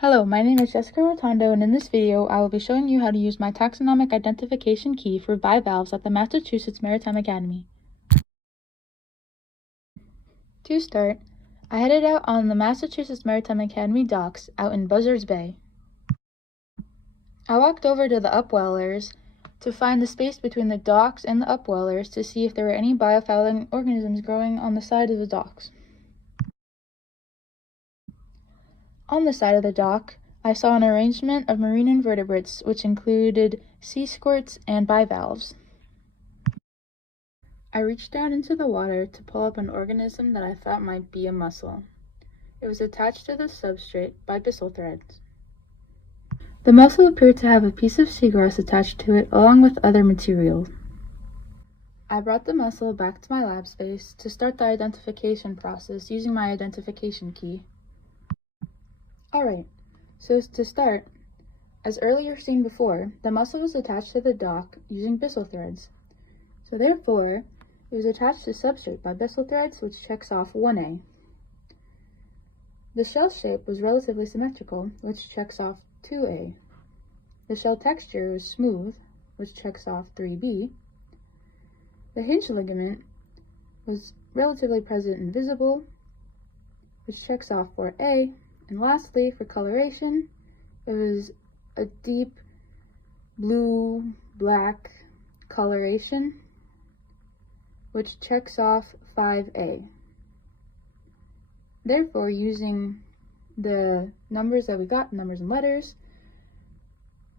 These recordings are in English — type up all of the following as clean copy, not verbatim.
Hello, my name is Jessica Rotondo, and in this video, I will be showing you how to use my taxonomic identification key for bivalves at the Massachusetts Maritime Academy. To start, I headed out on the Massachusetts Maritime Academy docks out in Buzzards Bay. I walked over to the upwellers to find the space between the docks and the upwellers to see if there were any biofouling organisms growing on the side of the docks. On the side of the dock, I saw an arrangement of marine invertebrates which included sea squirts and bivalves. I reached down into the water to pull up an organism that I thought might be a mussel. It was attached to the substrate by byssal threads. The mussel appeared to have a piece of seagrass attached to it along with other material. I brought the mussel back to my lab space to start the identification process using my identification key. Alright, so to start, as earlier seen before, the mussel was attached to the dock using byssal threads. So therefore, it was attached to substrate by byssal threads, which checks off 1A. The shell shape was relatively symmetrical, which checks off 2A. The shell texture was smooth, which checks off 3B. The hinge ligament was relatively present and visible, which checks off 4A. And lastly, for coloration, it was a deep blue-black coloration, which checks off 5A. Therefore, using the numbers that we got, numbers and letters,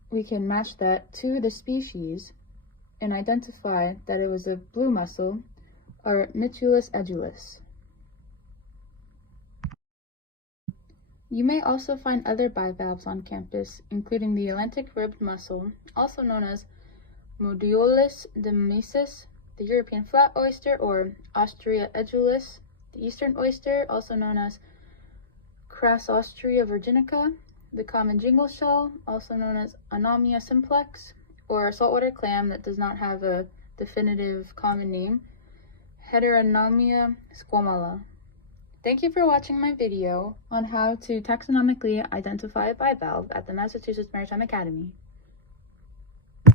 we can match that to the species and identify that it was a blue mussel, or Mitulus edulis. You may also find other bivalves on campus, including the Atlantic ribbed mussel, also known as Modiolus demesis, the European flat oyster, or Ostrea edulis, the eastern oyster, also known as Crassostrea virginica, the common jingle shell, also known as Anomia simplex, or a saltwater clam that does not have a definitive common name, Heteronomia squamala. Thank you for watching my video on how to taxonomically identify a bivalve at the Massachusetts Maritime Academy.